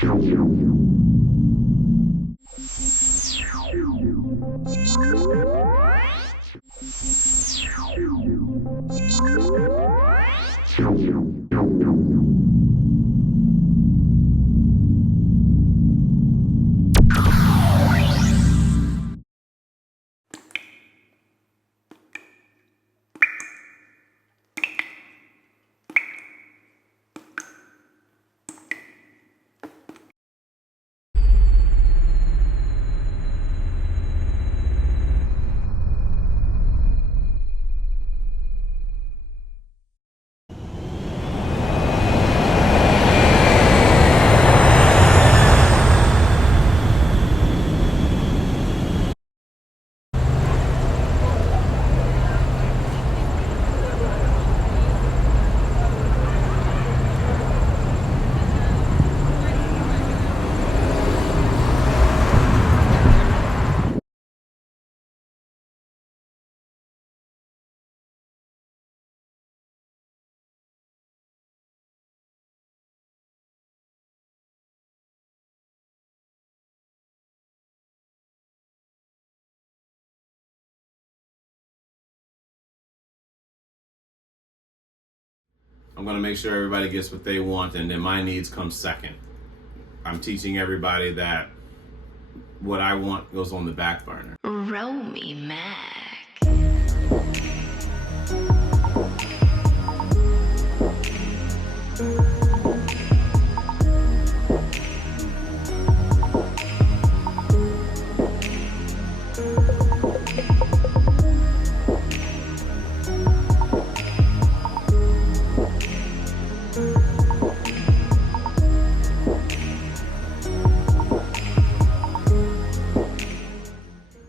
I'm going to make sure everybody gets what they want, and then my needs come second. I'm teaching everybody that what I want goes on the back burner. Roll me, Mac.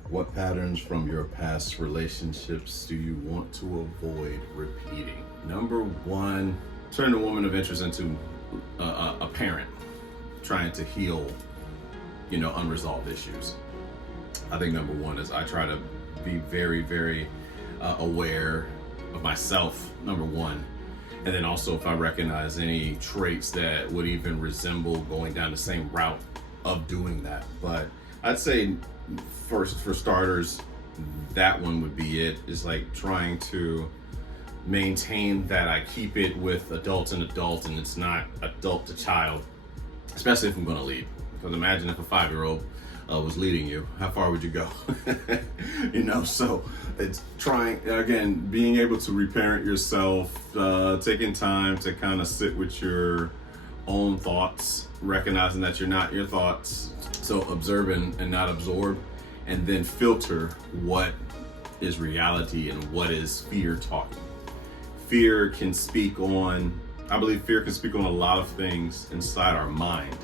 What patterns from your past relationships do you want to avoid repeating? Number one, turn the woman of interest into a parent trying to heal, unresolved issues. I think number one is I try to be very, very aware of myself, number one. And then also if I recognize any traits that would even resemble going down the same route of doing that. But I'd say first, for starters, that one would be it. Is like trying to maintain that I keep it with adult and it's not adult to child, especially if I'm going to lead. Because imagine if a 5-year-old was leading you, how far would you go? So it's trying, again, being able to reparent yourself, taking time to kind of sit with your own thoughts, recognizing that you're not your thoughts. So observe and not absorb, and then filter what is reality and what is fear talking. Fear can speak on, I believe fear can speak on a lot of things inside our mind.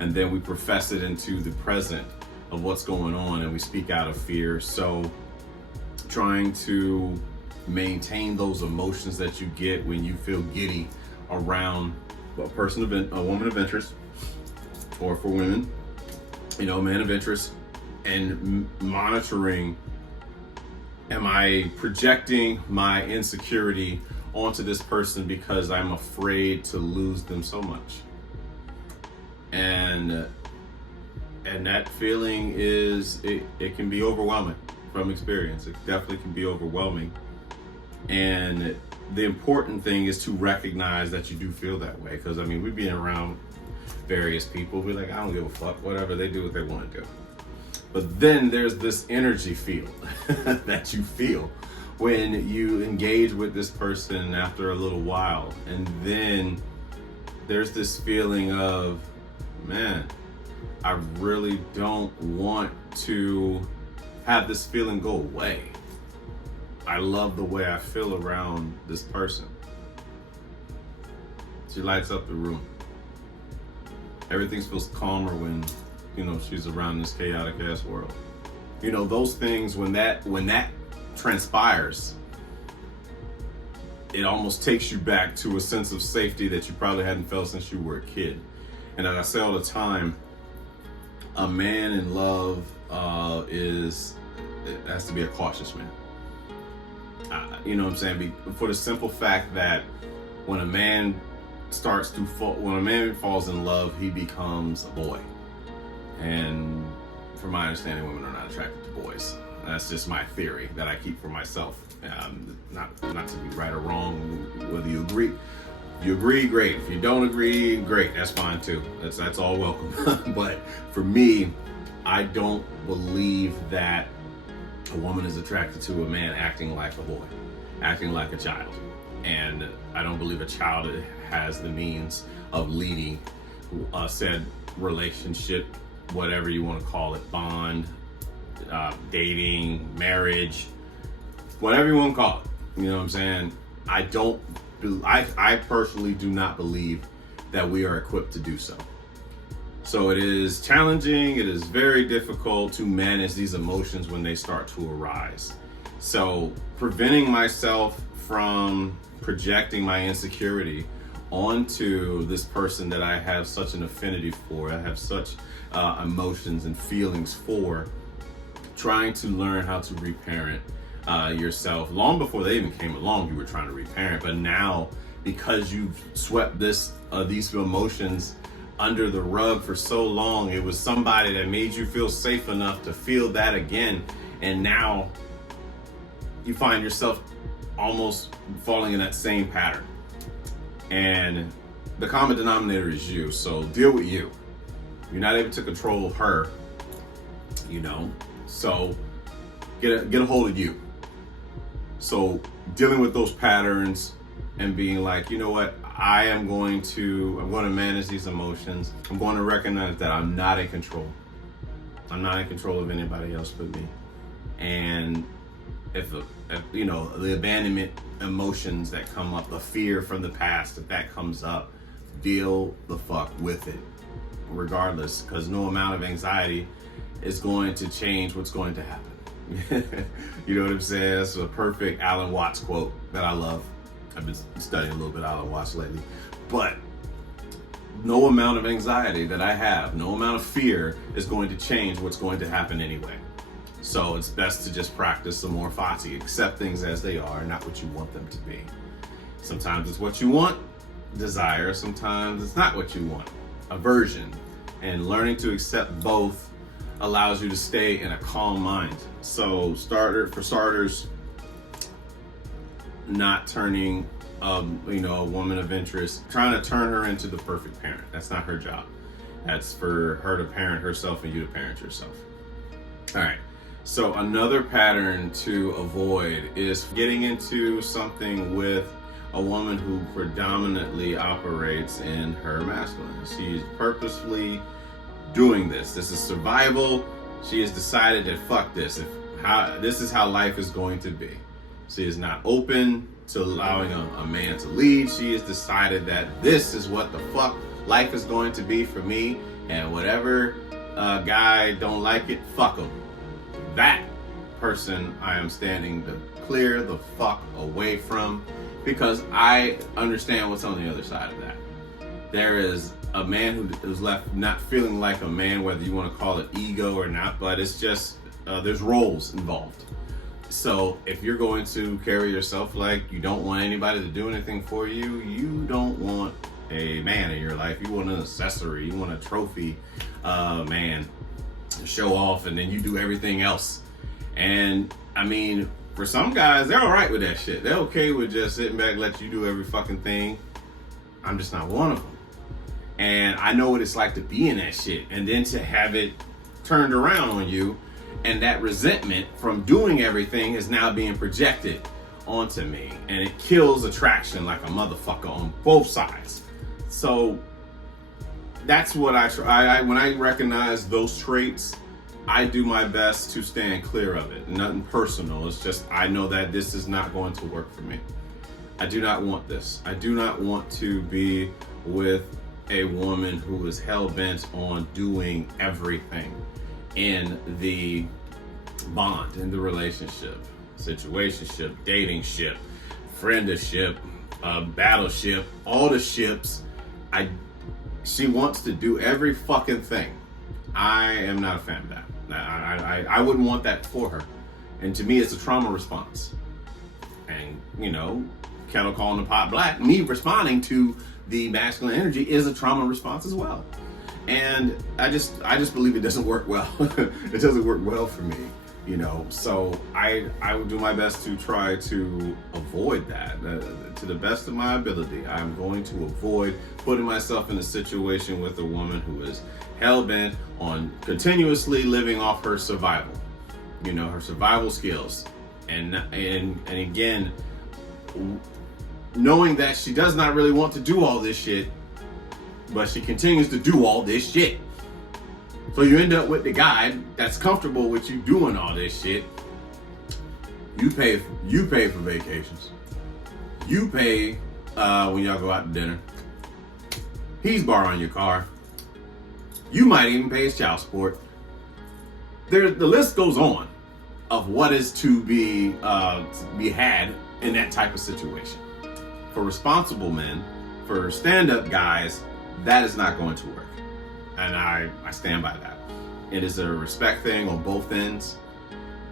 And then we profess it into the present of what's going on, and we speak out of fear. So trying to maintain those emotions that you get when you feel giddy around a woman of interest, or for women, man of interest, and monitoring, am I projecting my insecurity onto this person because I'm afraid to lose them so much? And that feeling it can be overwhelming from experience. It definitely can be overwhelming. And the important thing is to recognize that you do feel that way. Because we've been around various people. We're like, I don't give a fuck, whatever, they do what they want to do. But then there's this energy field that you feel when you engage with this person after a little while. And then there's this feeling of, man, I really don't want to have this feeling go away. I love the way I feel around this person. She lights up the room. Everything feels calmer when, she's around this chaotic ass world. Those things, when that transpires, it almost takes you back to a sense of safety that you probably hadn't felt since you were a kid. And as I say all the time, a man in love has to be a cautious man. For the simple fact that when a man starts to fall, when a man falls in love, he becomes a boy. And from my understanding, women are not attracted to boys. That's just my theory that I keep for myself. Not to be right or wrong, whether you agree. If you agree, great. If you don't agree, great. That's fine too. That's all welcome. But for me, I don't believe that a woman is attracted to a man acting like a boy, acting like a child. And I don't believe a child has the means of leading said relationship, whatever you want to call it, bond, dating, marriage, whatever you want to call it. You know what I'm saying? I personally do not believe that we are equipped to do so. So it is challenging, it is very difficult to manage these emotions when they start to arise. So preventing myself from projecting my insecurity onto this person that I have such an affinity for, I have such emotions and feelings for, trying to learn how to reparent yourself. Long before they even came along, you were trying to reparent, but now because you've swept these emotions under the rug for so long, it was somebody that made you feel safe enough to feel that again, and now you find yourself almost falling in that same pattern. And the common denominator is you, so deal with you. You're not able to control her, so get a hold of you. So dealing with those patterns and being like, you know what, I'm going to manage these emotions. I'm going to recognize that I'm not in control. I'm not in control of anybody else but me. And if the abandonment emotions that come up, the fear from the past, if that comes up, deal the fuck with it, regardless, because no amount of anxiety is going to change what's going to happen. You know what I'm saying? That's a perfect Alan Watts quote that I love. I've been studying a little bit Alan Watts lately. But no amount of anxiety that I have, no amount of fear is going to change what's going to happen anyway. So it's best to just practice some more Fati. Accept things as they are, not what you want them to be. Sometimes it's what you want, desire. Sometimes it's not what you want, aversion. And learning to accept both allows you to stay in a calm mind. So for starters, not turning a woman of interest, trying to turn her into the perfect parent. That's not her job. That's for her to parent herself and you to parent yourself. All right. So another pattern to avoid is getting into something with a woman who predominantly operates in her masculine. She's purposefully doing this. This is survival. She has decided that fuck this. This is how life is going to be. She is not open to allowing a man to lead. She has decided that this is what the fuck life is going to be for me, and whatever guy don't like it, fuck him. That person I am standing to clear the fuck away from, because I understand what's on the other side of that. There is a man who is left not feeling like a man, whether you want to call it ego or not, but it's just there's roles involved. So if you're going to carry yourself like you don't want anybody to do anything for you, you don't want a man in your life. You want an accessory. You want a trophy man to show off, and then you do everything else. And I mean, for some guys, they're all right with that shit. They're okay with just sitting back, let you do every fucking thing. I'm just not one of them. And I know what it's like to be in that shit, and then to have it turned around on you, and that resentment from doing everything is now being projected onto me, and it kills attraction like a motherfucker on both sides. So that's what I try. When I recognize those traits, I do my best to stand clear of it. Nothing personal. It's just I know that this is not going to work for me. I do not want this. I do not want to be with a woman who is hell-bent on doing everything in the bond, in the relationship, situationship, datingship, friendship, battleship, all the ships. She wants to do every fucking thing. I am not a fan of that. I wouldn't want that for her. And to me, it's a trauma response. And, kettle calling the pot black, me responding to the masculine energy is a trauma response as well. And I just believe it doesn't work well. It doesn't work well for me, So I would do my best to try to avoid that to the best of my ability. I'm going to avoid putting myself in a situation with a woman who is hell-bent on continuously living off her survival, her survival skills. And again, knowing that she does not really want to do all this shit, but she continues to do all this shit. So you end up with the guy that's comfortable with you doing all this shit. You pay for vacations. You pay when y'all go out to dinner. He's borrowing your car. You might even pay his child support. The list goes on of what is to be had in that type of situation. For responsible men, for stand-up guys, that is not going to work. And I stand by that. It is a respect thing on both ends.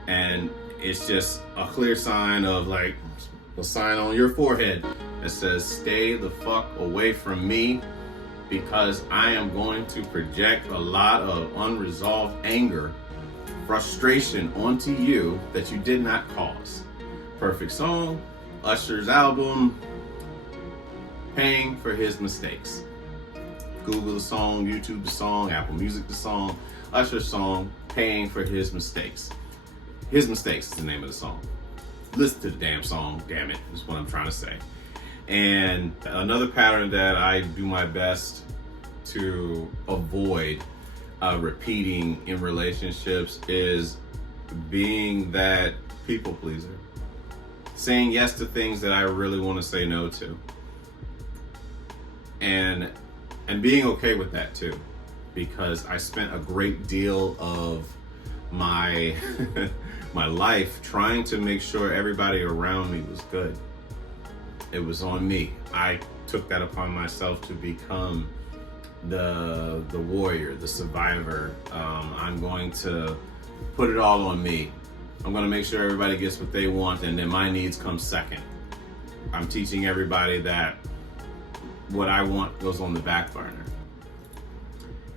And it's just a clear sign of like a sign on your forehead that says, stay the fuck away from me, because I am going to project a lot of unresolved anger, frustration onto you that you did not cause. Perfect song, Usher's album, Paying for His Mistakes. Google the song, YouTube the song, Apple Music the song, Usher's song, Paying for His Mistakes. His Mistakes is the name of the song. Listen to the damn song, damn it, is what I'm trying to say. And another pattern that I do my best to avoid repeating in relationships is being that people pleaser. Saying yes to things that I really want to say no to. And being okay with that too, because I spent a great deal of my my life trying to make sure everybody around me was good. It was on me. I took that upon myself to become the warrior, the survivor. I'm going to put it all on me. I'm going to make sure everybody gets what they want, and then my needs come second. I'm teaching everybody that what I want goes on the back burner.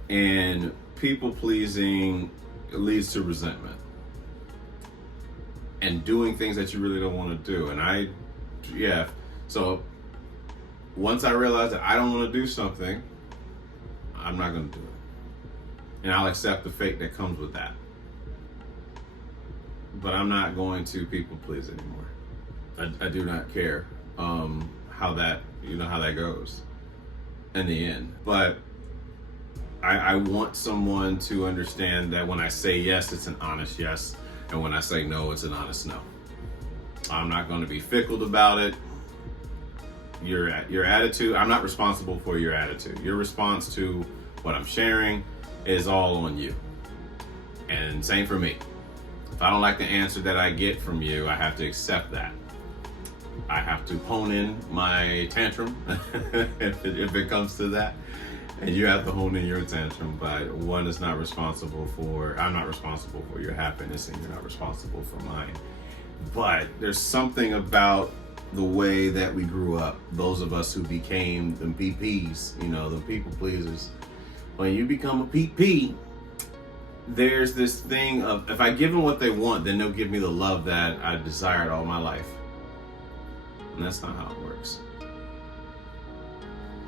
And people pleasing leads to resentment and doing things that you really don't want to do. So once I realize that I don't want to do something, I'm not going to do it. And I'll accept the fate that comes with that. But I'm not going to people please anymore. I do not care how that goes in the end. But I want someone to understand that when I say yes, it's an honest yes. And when I say no, it's an honest no. I'm not going to be fickle about it. Your attitude, I'm not responsible for your attitude. Your response to what I'm sharing is all on you. And same for me. If I don't like the answer that I get from you, I have to accept that. I have to hone in my tantrum if it comes to that. And you have to hone in your tantrum, but I'm not responsible for your happiness, and you're not responsible for mine. But there's something about the way that we grew up, those of us who became the PPs, the people pleasers. When you become a PP, there's this thing of, if I give them what they want, then they'll give me the love that I desired all my life. And that's not how it works.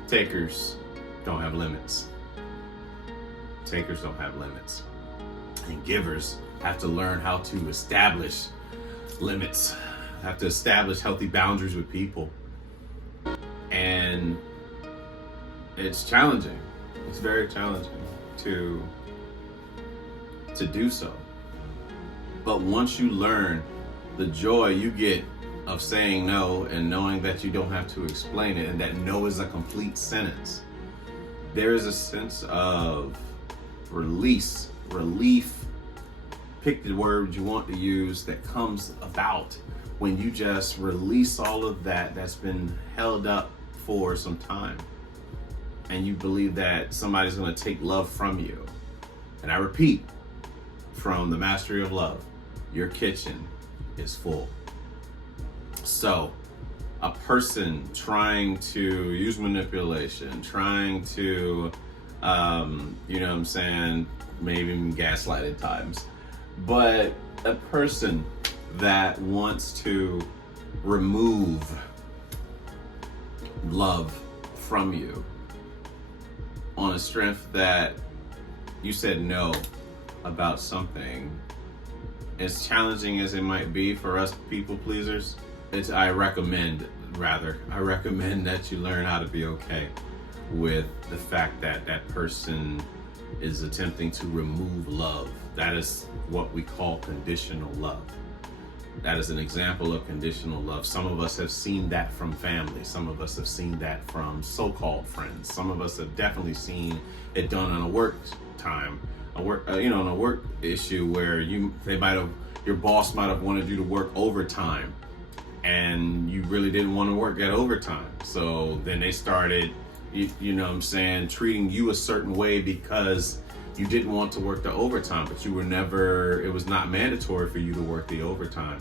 Takers don't have limits. Takers don't have limits. And givers have to learn how to establish limits, have to establish healthy boundaries with people. And it's challenging. It's very challenging to do so. But once you learn the joy you get of saying no and knowing that you don't have to explain it, and that no is a complete sentence, there is a sense of relief, pick the word you want to use, that comes about when you just release all of that that's been held up for some time. And you believe that somebody's going to take love from you. And I repeat, from the Mastery of Love, your kitchen is full. So a person trying to use manipulation, trying to, you know what I'm saying, maybe even gaslight at times, but a person that wants to remove love from you on a strength that you said no about something. As challenging as it might be for us people pleasers, I recommend that you learn how to be okay with the fact that that person is attempting to remove love. That is what we call conditional love. That is an example of conditional love. Some of us have seen that from family. Some of us have seen that from so-called friends. Some of us have definitely seen it done on a work time, on a work issue where your boss might have wanted you to work overtime, and you really didn't want to work that overtime. So then they started, you know what I'm saying, treating you a certain way because you didn't want to work the overtime, but it was not mandatory for you to work the overtime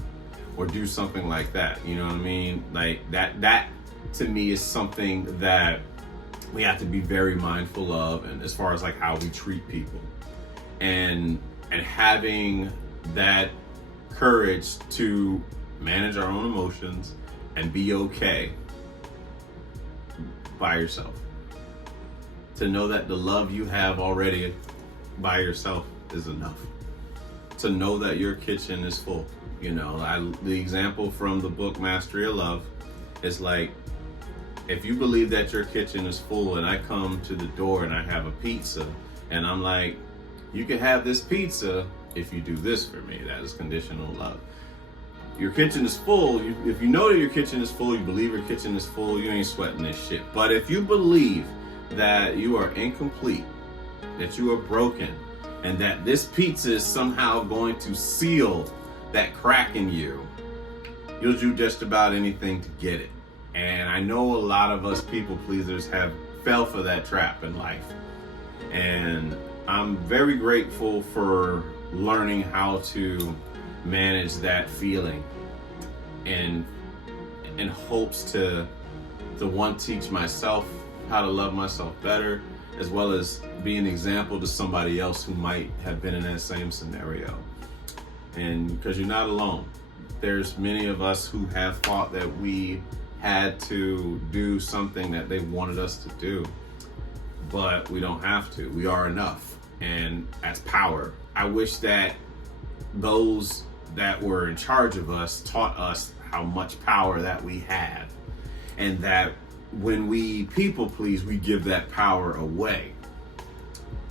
or do something like that. You know what I mean? Like that to me is something that we have to be very mindful of, and as far as like how we treat people, and having that courage to manage our own emotions and be okay by yourself. To know that the love you have already by yourself is enough. To know that your kitchen is full. You know, the example from the book Mastery of Love is like, if you believe that your kitchen is full and I come to the door and I have a pizza and I'm like, you can have this pizza if you do this for me. That is conditional love. Your kitchen is full. If you know that your kitchen is full, you believe your kitchen is full, you ain't sweating this shit. But if you believe that you are incomplete, that you are broken, and that this pizza is somehow going to seal that crack in you, you'll do just about anything to get it. And I know a lot of us people pleasers have fell for that trap in life. And I'm very grateful for learning how to manage that feeling, and in hopes to teach myself how to love myself better, as well as be an example to somebody else who might have been in that same scenario. And because you're not alone. There's many of us who have thought that we had to do something that they wanted us to do, but we don't have to. We are enough, and that's power. I wish that those that were in charge of us taught us how much power that we have, and that when we people please, we give that power away.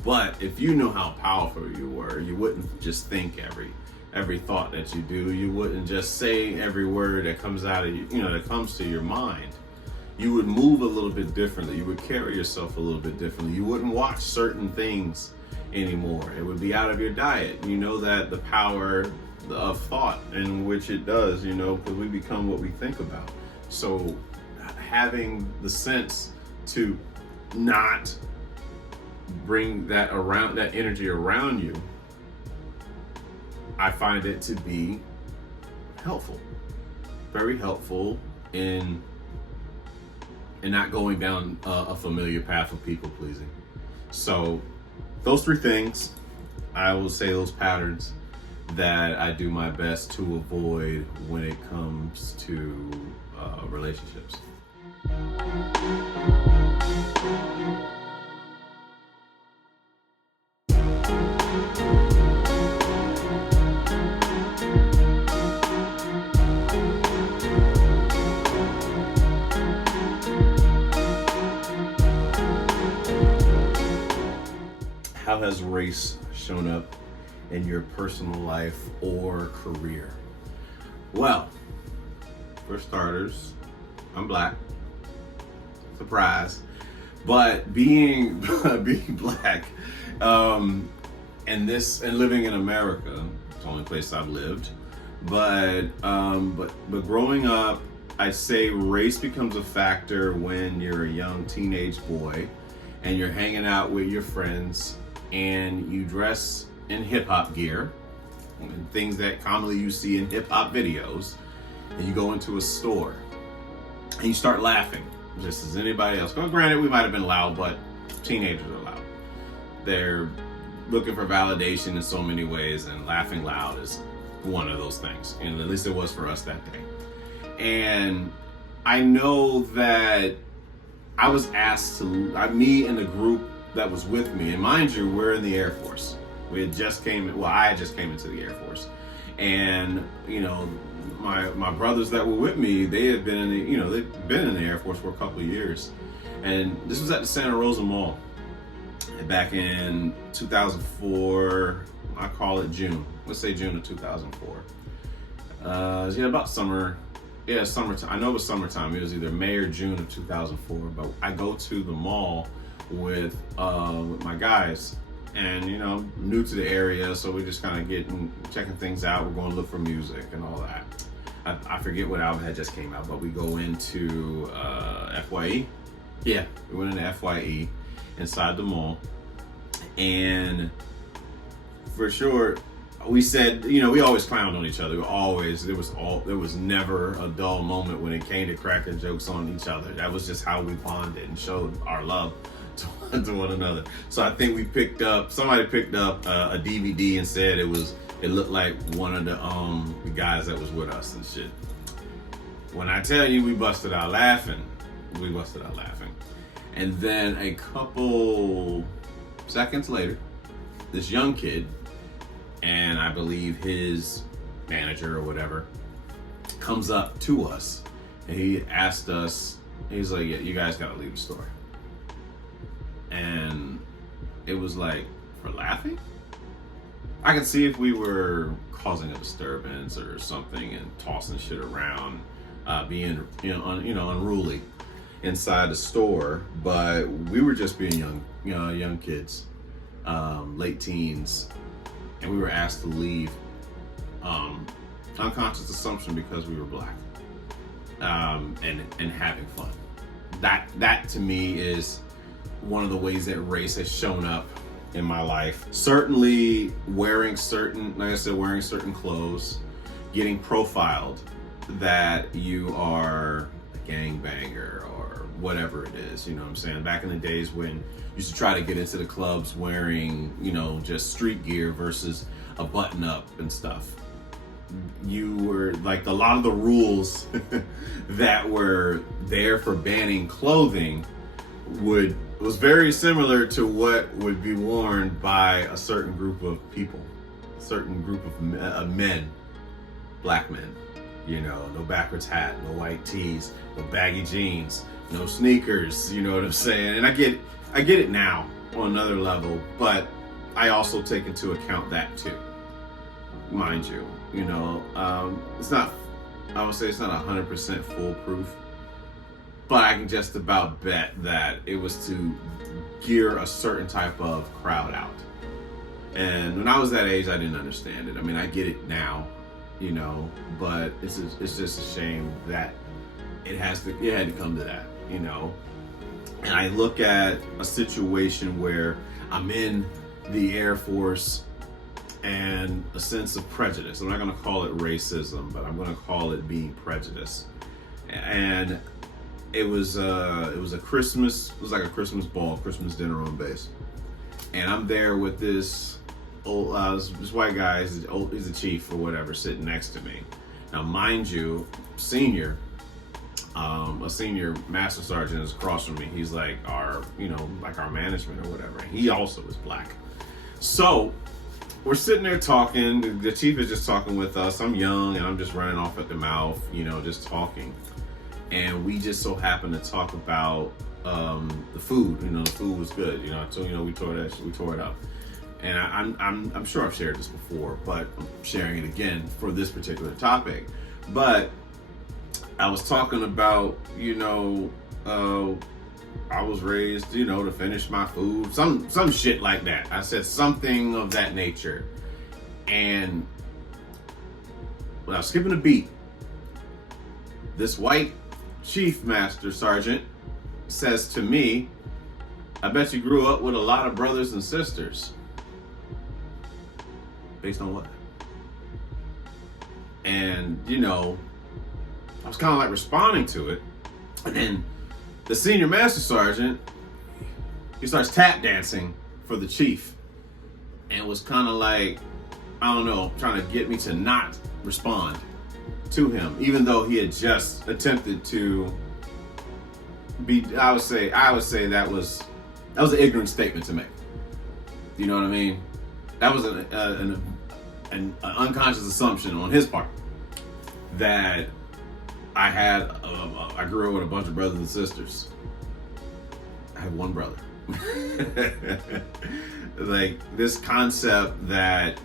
But if you knew how powerful you were, you wouldn't just think every thought that you do. You wouldn't just say every word that comes out of you, that comes to your mind. You would move a little bit differently. You would carry yourself a little bit differently. You wouldn't watch certain things anymore. It would be out of your diet. You know that the power of thought, in which it does, because we become what we think about. So having the sense to not bring that energy around you, I find it to be helpful, very helpful in not going down a familiar path of people pleasing. So those three things, I will say, those patterns that I do my best to avoid when it comes to relationships. How has race shown up in your personal life or career? Well, for starters, I'm black. Surprise. But being black, and living in America, it's the only place I've lived. But growing up, I'd say race becomes a factor when you're a young teenage boy and you're hanging out with your friends and you dress in hip-hop gear, and things that commonly you see in hip-hop videos, and you go into a store and you start laughing, just as anybody else. Well, granted, we might have been loud, but teenagers are loud. They're looking for validation in so many ways, and laughing loud is one of those things. And at least it was for us that day. And I know that I was asked to, me and the group that was with me, and mind you, we're in the Air Force. I had just came into the Air Force. And, you know, my brothers that were with me, they had been in the, they'd been in the Air Force for a couple of years. And this was at the Santa Rosa Mall back in 2004. I call it June. Let's say June of 2004. About summer. Yeah, summertime. I know it was summertime. It was either May or June of 2004. But I go to the mall with my guys, and new to the area, so we're just kind of checking things out. We're going to look for music and all that. I forget what album had just came out, but we go into FYE. Yeah, we went into FYE inside the mall, and for sure, we said, we always clowned on each other. There was never a dull moment when it came to cracking jokes on each other. That was just how we bonded and showed our love to one another. So I think somebody picked up a DVD and said it looked like one of the guys that was with us and shit. When I tell you we busted out laughing. And then a couple seconds later, this young kid, and I believe his manager or whatever, comes up to us and he asked us, he's like, yeah, you guys gotta leave the store. And it was like, for laughing? I could see if we were causing a disturbance or something and tossing shit around, being unruly inside the store, but we were just being young kids, late teens, and we were asked to leave, unconscious assumption because we were black, and having fun. That to me is one of the ways that race has shown up in my life. Certainly wearing certain clothes, getting profiled that you are a gangbanger or whatever it is, you know what I'm saying? Back in the days when you used to try to get into the clubs wearing, just street gear versus a button up and stuff. You were like, a lot of the rules that were there for banning clothing was very similar to what would be worn by a certain group of people, a certain group of men, black men. No backwards hat, no white tees, no baggy jeans, no sneakers, you know what I'm saying? And I get it now on another level, but I also take into account that too, mind you. It's not, I would say it's not 100% foolproof, but I can just about bet that it was to gear a certain type of crowd out. And when I was that age, I didn't understand it. I mean, I get it now, but it's just a shame that it had to come to that, And I look at a situation where I'm in the Air Force and a sense of prejudice. I'm not going to call it racism, but I'm going to call it being prejudiced. And it was a Christmas ball, Christmas dinner on base, and I'm there with this this white guy. He's a chief or whatever, sitting next to me. Now, mind you, a senior master sergeant is across from me. He's like our management or whatever. And he also is black. So we're sitting there talking. The chief is just talking with us. I'm young and I'm just running off at the mouth, just talking. And we just so happened to talk about the food. The food was good. I told we tore it up. And I'm sure I've shared this before, but I'm sharing it again for this particular topic. But I was talking about, I was raised, to finish my food, some shit like that. I said something of that nature. And without skipping a beat, this white chief master sergeant says to me, I bet you grew up with a lot of brothers and sisters. Based on what? And, I was kind of like responding to it. And then the senior master sergeant, he starts tap dancing for the chief. And was kind of like, I don't know, trying to get me to not respond to him, even though he had just attempted to be, I would say that was an ignorant statement to make. You know what I mean? That was an unconscious assumption on his part that I grew up with a bunch of brothers and sisters. I have one brother. Like this concept that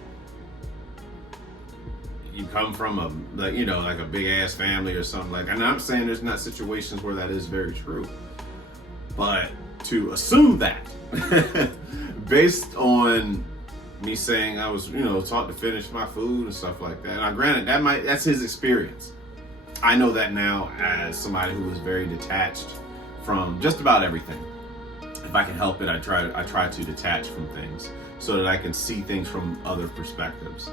you come from like a big ass family or something like. And I'm saying there's not situations where that is very true, but to assume that based on me saying I was, taught to finish my food and stuff like that. And granted, that's his experience. I know that now as somebody who is very detached from just about everything. If I can help it, I try to detach from things so that I can see things from other perspectives.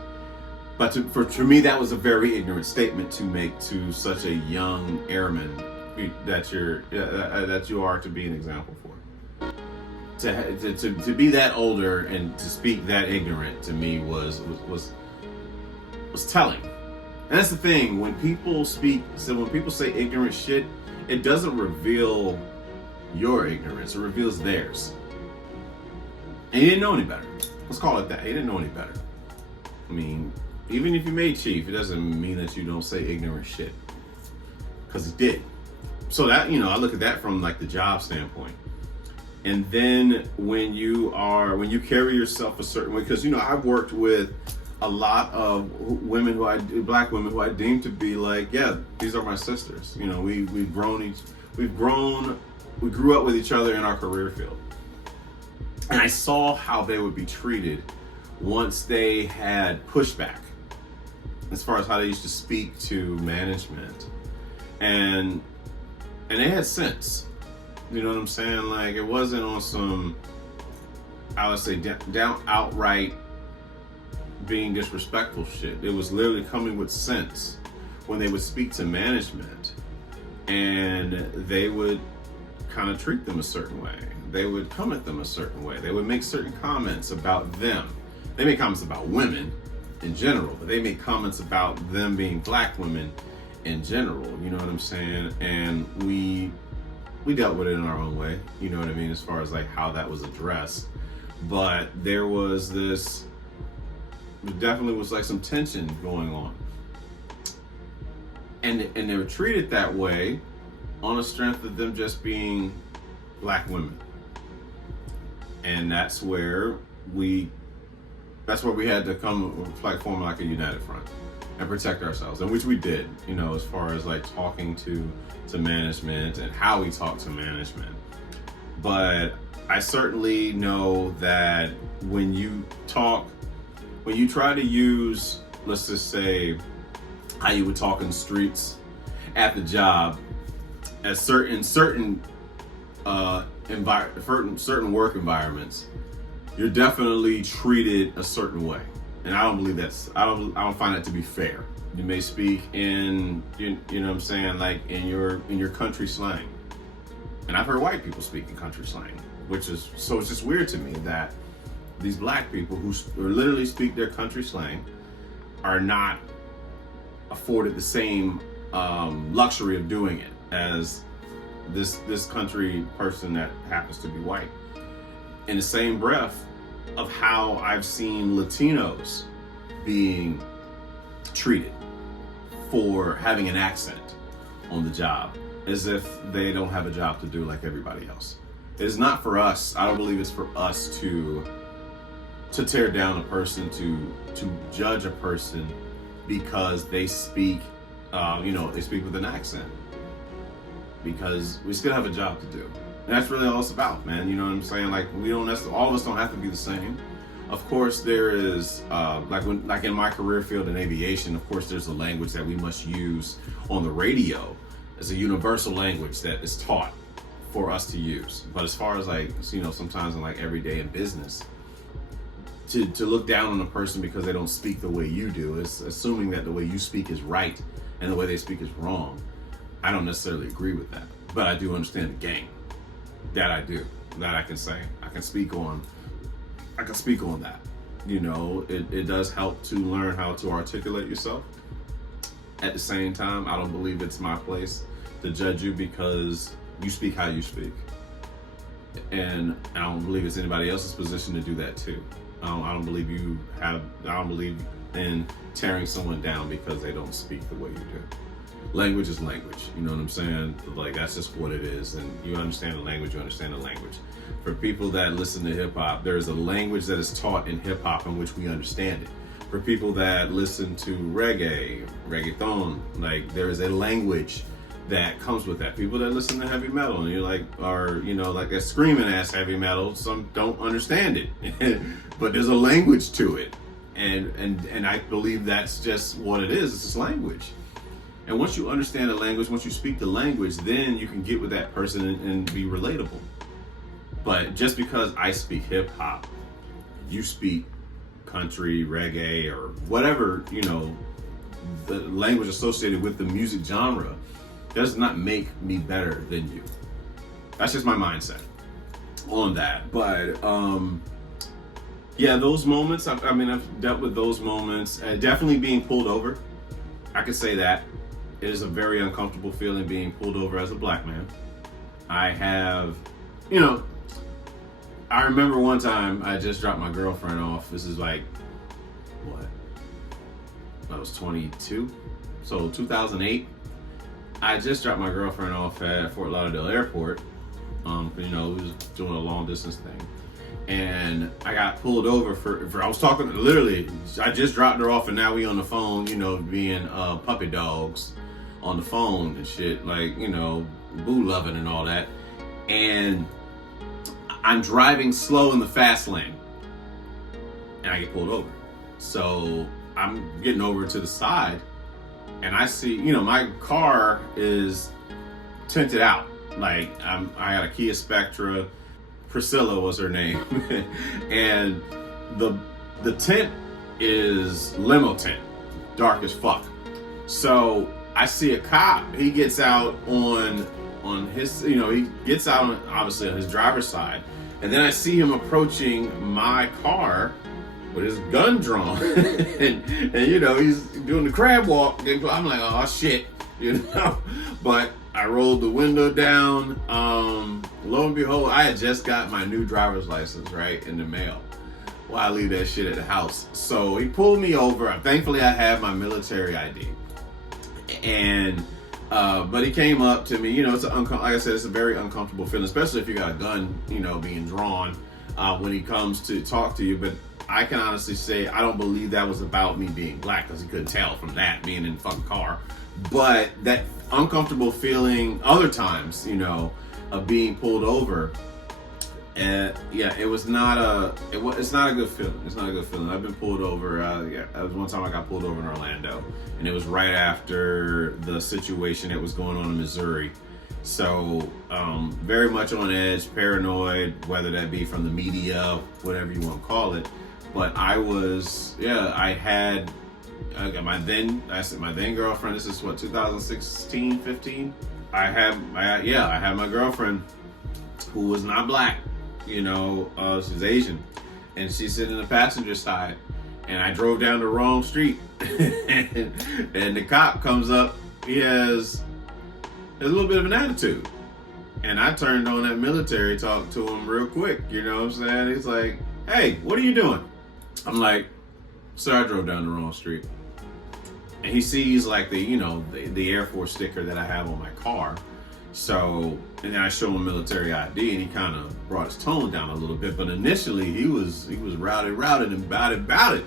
But for me, that was a very ignorant statement to make to such a young airman that you are to be an example for. To be that older and to speak that ignorant to me was telling. And that's the thing, when people say ignorant shit, it doesn't reveal your ignorance, it reveals theirs. And he didn't know any better. Let's call it that. He didn't know any better. I mean, even if you made chief, it doesn't mean that you don't say ignorant shit. Because he did. So that, I look at that from like the job standpoint. And then when you carry yourself a certain way, because I've worked with a lot of black women who I deem to be like, yeah, these are my sisters. We grew up with each other in our career field. And I saw how they would be treated once they had pushback as far as how they used to speak to management. And they had sense. You know what I'm saying? Like, it wasn't on some, I would say, down outright being disrespectful shit. It was literally coming with sense when they would speak to management, and they would kind of treat them a certain way. They would come at them a certain way. They would make certain comments about them. They make comments about women in general, but they make comments about them being black women in general. You know what I'm saying? And we dealt with it in our own way. You know what I mean? As far as like how that was addressed. But there definitely was like some tension going on. And they were treated that way on the strength of them just being black women. And that's where we had to form like a united front and protect ourselves, and which we did, as far as like talking to management and how we talk to management. But I certainly know that when you try to use, let's just say, how you would talk in the streets at the job, at certain work environments, you're definitely treated a certain way. And I don't believe I don't find that to be fair. You may speak in, you know what I'm saying, like in your country slang. And I've heard white people speak in country slang, it's just weird to me that these black people who literally speak their country slang are not afforded the same luxury of doing it as this country person that happens to be white. In the same breath of how I've seen Latinos being treated for having an accent on the job, as if they don't have a job to do like everybody else. It is not for us. I don't believe it's for us to tear down a person, to judge a person because they speak, they speak with an accent. Because we still have a job to do. And that's really all it's about, man. You know what I'm saying? Like, all of us don't have to be the same. Of course, there is, like in my career field in aviation, of course, there's a language that we must use on the radio as a universal language that is taught for us to use. But as far as like, sometimes in like everyday in business, to look down on a person because they don't speak the way you do is assuming that the way you speak is right and the way they speak is wrong. I don't necessarily agree with that. but I do understand the game. That I do. That I can say. I can speak on that. You know, it does help to learn how to articulate yourself. At the same time, I don't believe it's my place to judge you because you speak how you speak. And I don't believe it's anybody else's position to do that too. I don't believe in tearing someone down because they don't speak the way you do. Language is language, you know what I'm saying? Like, that's just what it is. And you understand the language, you understand the language. For people that listen to hip hop, there is a language that is taught in hip hop in which we understand it. For people that listen to reggaeton, like, there is a language that comes with that. People that listen to heavy metal and you're like, or, you know, like that screaming ass heavy metal, some don't understand it. But there's a language to it. And I believe that's just what it is. It's just language. And once you understand the language, once you speak the language, then you can get with that person and be relatable. But just because I speak hip hop, you speak country, reggae, or whatever, you know, the language associated with the music genre, does not make me better than you. That's just my mindset on that. But yeah, those moments, I've dealt with those moments. Definitely being pulled over. I could say that. It is a very uncomfortable feeling being pulled over as a black man. I have, you know, I remember one time I just dropped my girlfriend off. This is like, what? I was 22. So 2008. I just dropped my girlfriend off at Fort Lauderdale Airport. You know, we was doing a long distance thing. And I got pulled over for I was talking, literally, I just dropped her off and now we on the phone, you know, being puppy dogs on the phone and shit, like, you know, boo loving and all that. And I'm driving slow in the fast lane and I get pulled over. So I'm getting over to the side and I see, you know, my car is tinted out. Like, I got a Kia Spectra. Priscilla was her name. And the tint is limo tint, dark as fuck. So I see a cop. He gets out on his, you know, he gets out obviously on his driver's side. And then I see him approaching my car with his gun drawn. and you know, he's doing the crab walk. I'm like, oh shit, you know. But I rolled the window down. Lo and behold, I had just got my new driver's license, right, in the mail. Well, I leave that shit at the house. So he pulled me over. Thankfully, I have my military ID. And but he came up to me. You know, it's like I said, it's a very uncomfortable feeling, especially if you got a gun, you know, being drawn when he comes to talk to you. But I can honestly say I don't believe that was about me being black, because he couldn't tell from that being in the fucking car. But that uncomfortable feeling other times, you know, of being pulled over, and yeah, it's not a good feeling. It's not a good feeling. I've been pulled over. That was one time I got pulled over in Orlando, and it was right after the situation that was going on in Missouri. So very much on edge, paranoid, whether that be from the media, whatever you want to call it. But I got my then girlfriend. This is what, 2016, 15. I had my girlfriend who was not black, you know, she's Asian, and she's sitting in the passenger side, and I drove down the wrong street, and the cop comes up. He has a little bit of an attitude, and I turned on that military talk to him real quick. You know what I'm saying? He's like, "Hey, what are you doing?" I'm like, "Sir, I drove down the wrong street." And he sees like the Air Force sticker that I have on my car. So, and then I show him military ID, and he kind of brought his tone down a little bit. But initially he was rowdy and about it,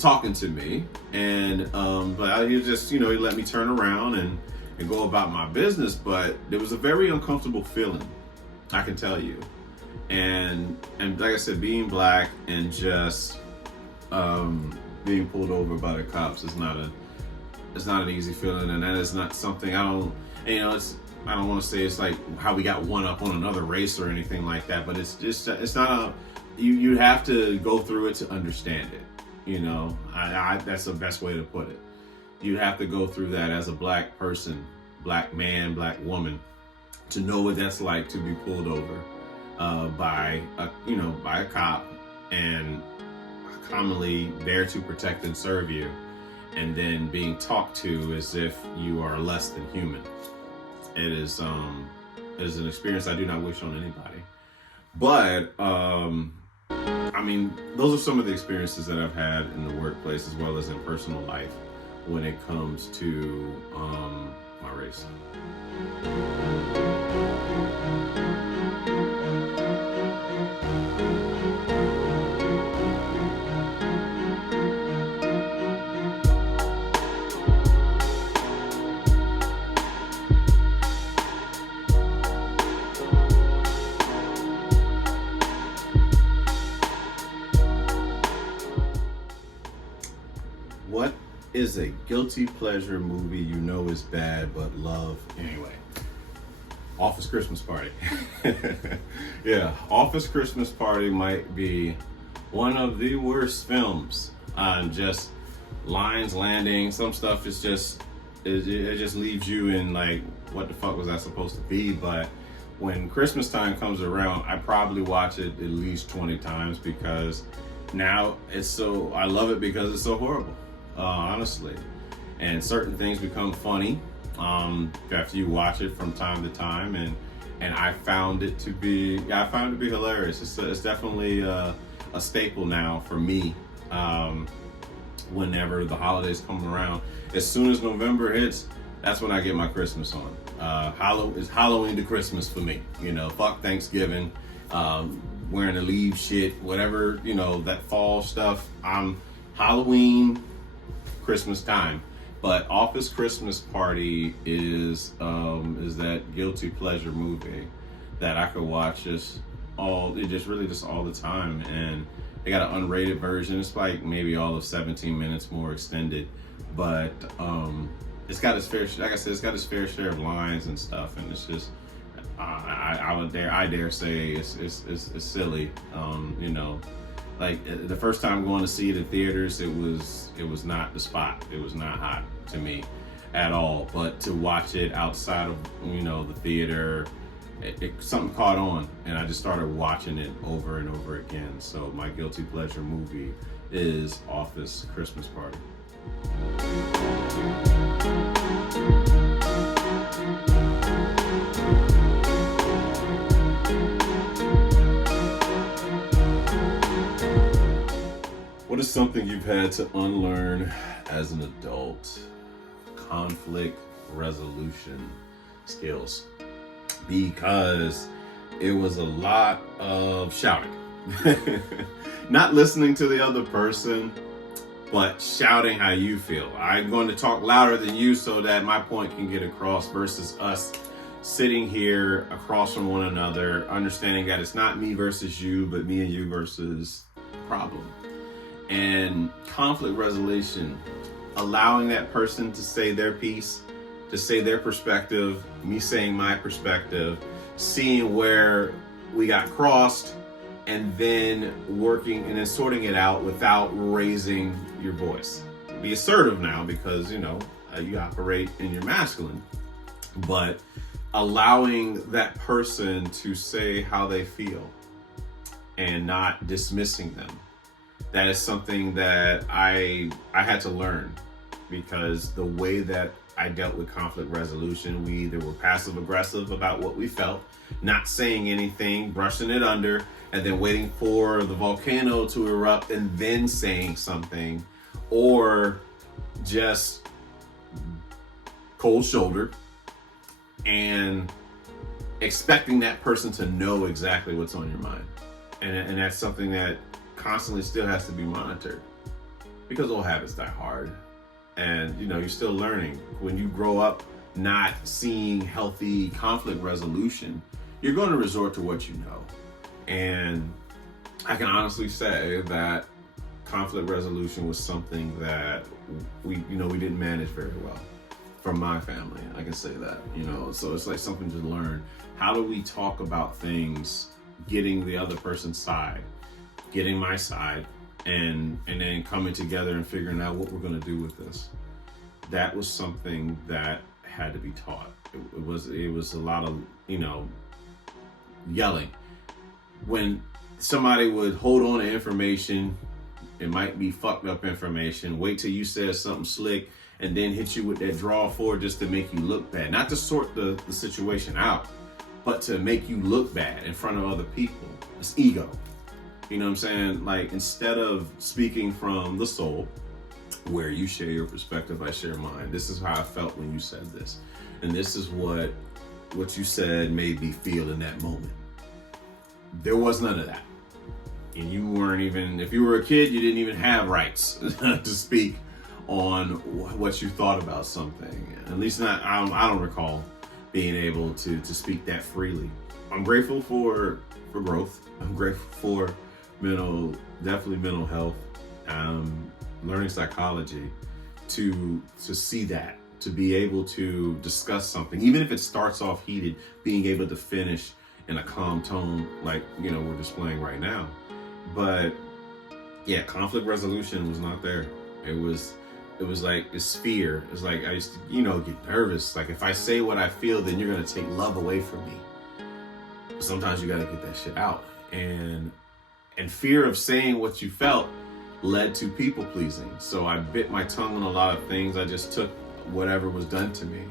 talking to me. And but he was just, you know, he let me turn around and go about my business. But there was a very uncomfortable feeling, I can tell you. And like I said, being black and just being pulled over by the cops is not an easy feeling, and that is not something I don't want to say it's like how we got one up on another race or anything like that, but it's not you have to go through it to understand it. You know, I that's the best way to put it. You have to go through that as a black person, black man, black woman, to know what that's like to be pulled over by a cop, and commonly there to protect and serve you, and then being talked to as if you are less than human. It is an experience I do not wish on anybody. But I mean, those are some of the experiences that I've had in the workplace as well as in personal life when it comes to my race. What is a guilty pleasure movie you know is bad but love anyway? Office Christmas Party. Yeah, Office Christmas Party might be one of the worst films. Just lines landing, some stuff is just, it just leaves you in like, what the fuck was that supposed to be? But when Christmas time comes around, I probably watch it at least 20 times because now I love it because it's so horrible. Honestly, and certain things become funny after you watch it from time to time, and I found it to be hilarious. It's definitely a staple now for me. Whenever the holidays come around, as soon as November hits, that's when I get my Christmas on. It's Halloween to Christmas for me. Fuck Thanksgiving, wearing the leaf shit, whatever, that fall stuff. I'm Halloween, Christmas time. But Office Christmas Party is that guilty pleasure movie that I could watch all the time. And they got an unrated version. It's like maybe all of 17 minutes more extended, but it's got its fair, like I said, it's got its fair share of lines and stuff, and it's just I dare say it's silly. Like the first time going to see it in theaters, it was not the spot. It was not hot to me at all. But to watch it outside of the theater, something caught on, and I just started watching it over and over again. So my guilty pleasure movie is Office Christmas Party. What is something you've had to unlearn as an adult? Conflict resolution skills. Because it was a lot of shouting. Not listening to the other person, but shouting how you feel. I'm going to talk louder than you so that my point can get across, versus us sitting here across from one another, understanding that it's not me versus you, but me and you versus the problem. And conflict resolution, allowing that person to say their piece, to say their perspective, me saying my perspective, seeing where we got crossed, and then working and then sorting it out without raising your voice. Be assertive now because, you operate in your masculine, but allowing that person to say how they feel and not dismissing them. That is something that I had to learn, because the way that I dealt with conflict resolution, we either were passive aggressive about what we felt, not saying anything, brushing it under, and then waiting for the volcano to erupt and then saying something, or just cold shoulder and expecting that person to know exactly what's on your mind. And that's something that constantly still has to be monitored, because old habits die hard, and you're still learning. When you grow up not seeing healthy conflict resolution, you're going to resort to what you know. And I can honestly say that conflict resolution was something that we didn't manage very well from my family. I can say that, so it's like something to learn. How do we talk about things, getting the other person's side, getting my side, and then coming together and figuring out what we're going to do with this? That was something that had to be taught. It was a lot of, yelling. When somebody would hold on to information, it might be fucked up information, wait till you said something slick, and then hit you with that draw forward just to make you look bad. Not to sort the situation out, but to make you look bad in front of other people. It's ego. You know what I'm saying? Like, instead of speaking from the soul, where you share your perspective, I share mine. This is how I felt when you said this. And this is what you said made me feel in that moment. There was none of that. And you weren't even, if you were a kid, you didn't even have rights to speak on what you thought about something. At least not, I don't recall being able to speak that freely. I'm grateful for growth. I'm grateful for definitely mental health, learning psychology, to see that, to be able to discuss something, even if it starts off heated, being able to finish in a calm tone, like, we're displaying right now. But yeah, conflict resolution was not there. It was like, it's fear. It's like, I used to, get nervous. Like, if I say what I feel, then you're going to take love away from me. But sometimes you got to get that shit out. And fear of saying what you felt led to people pleasing. So I bit my tongue on a lot of things. I just took whatever was done to me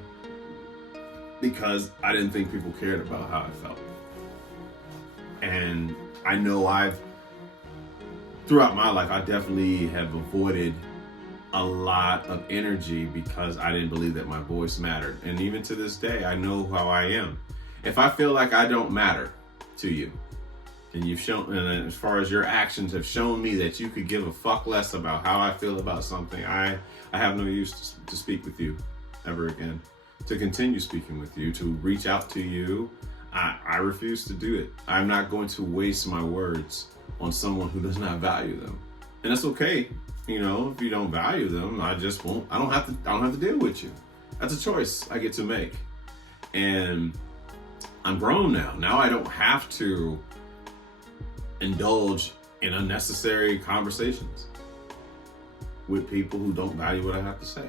because I didn't think people cared about how I felt. And I know throughout my life, I definitely have avoided a lot of energy because I didn't believe that my voice mattered. And even to this day, I know how I am. If I feel like I don't matter to you, and you've shown, and as far as your actions have shown me that you could give a fuck less about how I feel about something, I have no use to speak with you ever again, to continue speaking with you, to reach out to you. I refuse to do it. I'm not going to waste my words on someone who does not value them. And that's okay. If you don't value them, I just won't. I don't have to deal with you. That's a choice I get to make. And I'm grown now. Now I don't have to indulge in unnecessary conversations with people who don't value what I have to say.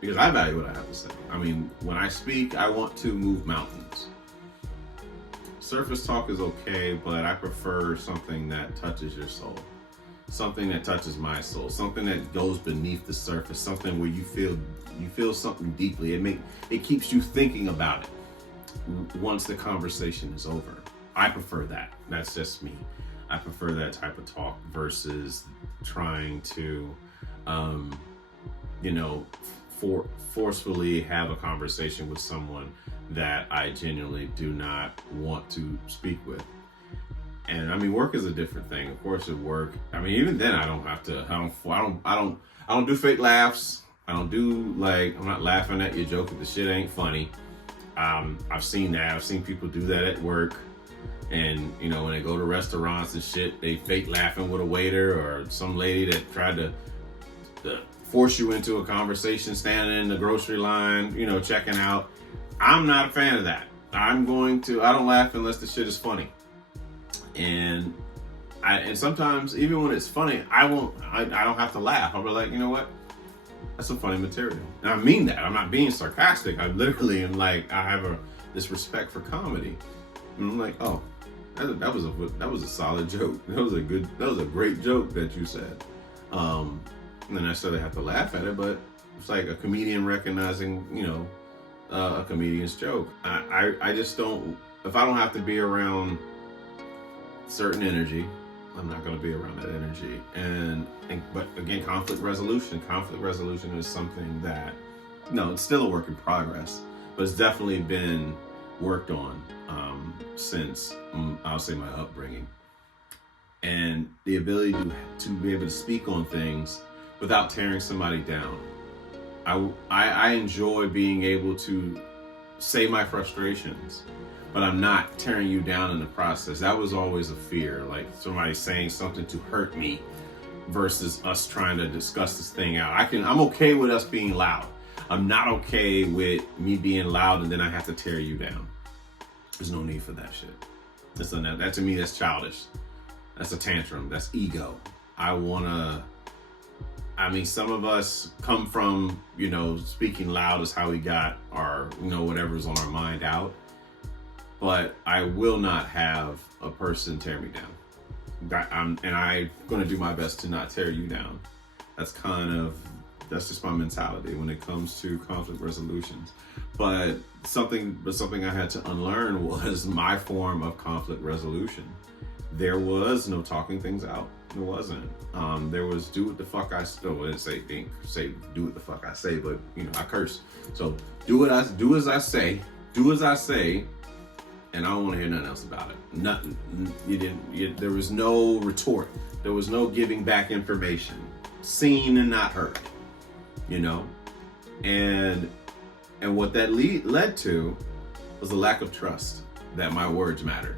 Because I value what I have to say. I mean, when I speak, I want to move mountains. Surface talk is okay, but I prefer something that touches your soul. Something that touches my soul. Something that goes beneath the surface. Something where you feel something deeply. It keeps you thinking about it once the conversation is over. I prefer that. That's just me. I prefer that type of talk versus trying to, forcefully have a conversation with someone that I genuinely do not want to speak with. And I mean, work is a different thing. Of course, at work, I mean, even then, I don't do fake laughs. I don't do I'm not laughing at your joke if the shit ain't funny. I've seen that. I've seen people do that at work. And, when they go to restaurants and shit, they fake laughing with a waiter or some lady that tried to force you into a conversation standing in the grocery line, checking out. I'm not a fan of that. I don't laugh unless the shit is funny. And sometimes, even when it's funny, I don't have to laugh. I'll be like, you know what? That's some funny material. And I mean that. I'm not being sarcastic. I literally am like, I have this respect for comedy. And I'm like, oh, that was a solid joke. That was a great joke that you said. And then I necessarily have to laugh at it, but it's like a comedian recognizing, a comedian's joke. I just don't, if I don't have to be around certain energy, I'm not going to be around that energy. But again, conflict resolution is something that, it's still a work in progress, but it's definitely been worked on since, I'll say, my upbringing. And the ability to be able to speak on things without tearing somebody down. I enjoy being able to say my frustrations, but I'm not tearing you down in the process. That was always a fear, like somebody saying something to hurt me versus us trying to discuss this thing out. I'm okay with us being loud. I'm not okay with me being loud and then I have to tear you down. There's no need for that shit. That to me, that's childish. That's a tantrum. That's ego. I wanna I mean, some of us come from, speaking loud is how we got our, whatever's on our mind out. But I will not have a person tear me down. And I'm going to do my best to not tear you down. That's just my mentality when it comes to conflict resolutions. But something I had to unlearn was my form of conflict resolution. There was no talking things out. There wasn't. There was do what the fuck I still didn't say do what the fuck I say, but I curse. So do as I say, and I don't want to hear nothing else about it. Nothing. There was no retort. There was no giving back information. Seen and not heard. And what that led to was a lack of trust that my words mattered.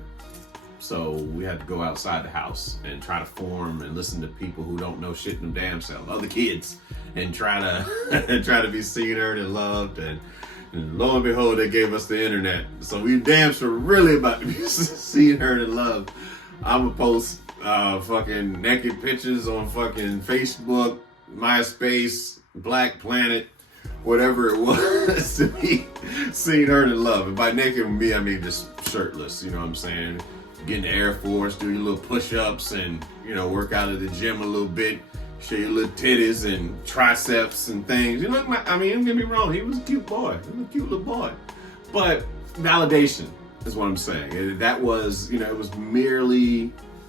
So we had to go outside the house and try to form and listen to people who don't know shit in them damn self, other kids, and try to be seen, heard, and loved. And lo and behold, they gave us the internet. So we damn sure really about to be seen, heard, and loved. I'ma post fucking naked pictures on fucking Facebook, MySpace, Black Planet, whatever it was to be seen, heard, and loved. And by naked with me, I mean just shirtless, you know what I'm saying? Get in the Air Force, do your little push-ups and, work out at the gym a little bit, show your little titties and triceps and things. Don't get me wrong, he was a cute boy. He was a cute little boy. But validation is what I'm saying. That was, it was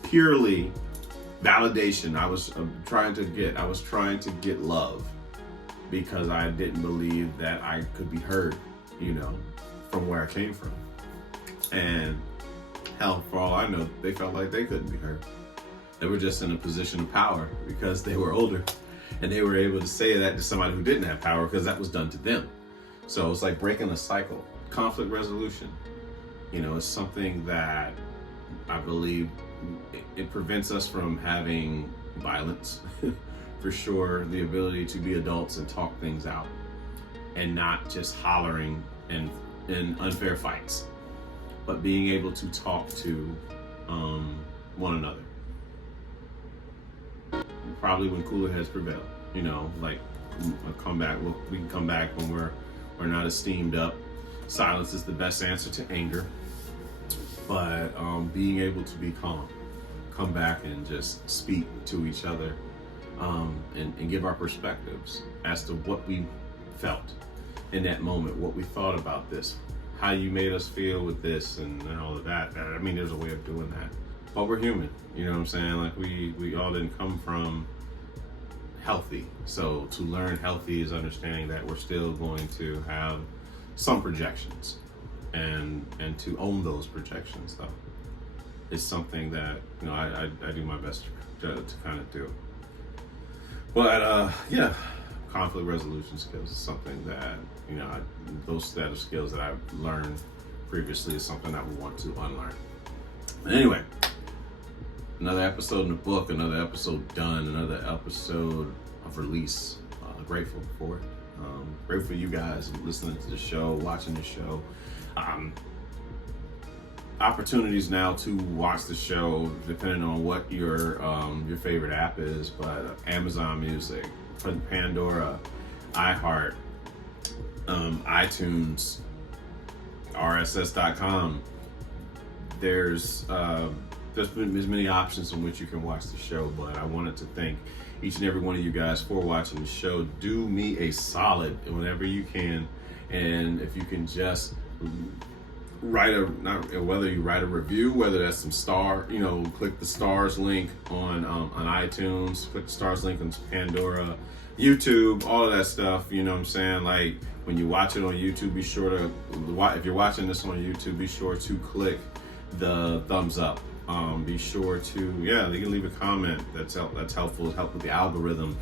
purely validation. I was trying to get love because I didn't believe that I could be heard, from where I came from. And hell, for all I know, they felt like they couldn't be heard. They were just in a position of power because they were older and they were able to say that to somebody who didn't have power because that was done to them. So it's like breaking a cycle. Conflict resolution, is something that I believe it prevents us from having violence. For sure, the ability to be adults and talk things out and not just hollering and in unfair fights, but being able to talk to one another. Probably when cooler heads prevail, like we can come back when we're not as steamed up. Silence is the best answer to anger, but being able to be calm, come back and just speak to each other, and give our perspectives as to what we felt in that moment, what we thought about this, how you made us feel with this and all of that. I mean, there's a way of doing that. But we're human, you know what I'm saying? Like we all didn't come from healthy. So to learn healthy is understanding that we're still going to have some projections. And to own those projections though is something that, I do my best to kind of do. But conflict resolution skills is something that, those set of skills that I've learned previously is something I would want to unlearn. But anyway, another episode in the book, another episode done, another episode of release. Grateful for it. Grateful for you guys listening to the show, watching the show. Opportunities now to watch the show depending on what your favorite app is, but Amazon Music, Pandora, iHeart, iTunes, RSS.com. There's been as many options in which you can watch the show, but I wanted to thank each and every one of you guys for watching the show. Do me a solid whenever you can, and if you can just whether you write a review, whether that's some click the stars link on iTunes, click the stars link on Pandora, YouTube, all of that stuff, you know what I'm saying? Like when you watch it on YouTube, be sure to, if you're watching this on YouTube, be sure to click the thumbs up. Be sure to, you can leave a comment. That's helpful. Help with the algorithm.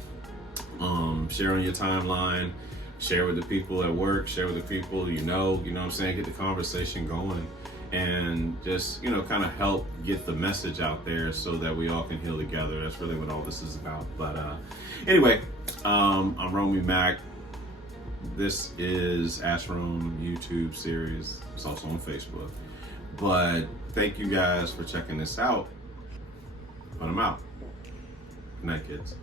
Share on your timeline. Share with the people at work. Share with the people you know what I'm saying? Get the conversation going. And just, kind of help get the message out there so that we all can heal together. That's really what all this is about. But anyway, I'm Romy Mac. This is Ashram YouTube series. It's also on Facebook. But thank you guys for checking this out. But I'm out. Good night, kids.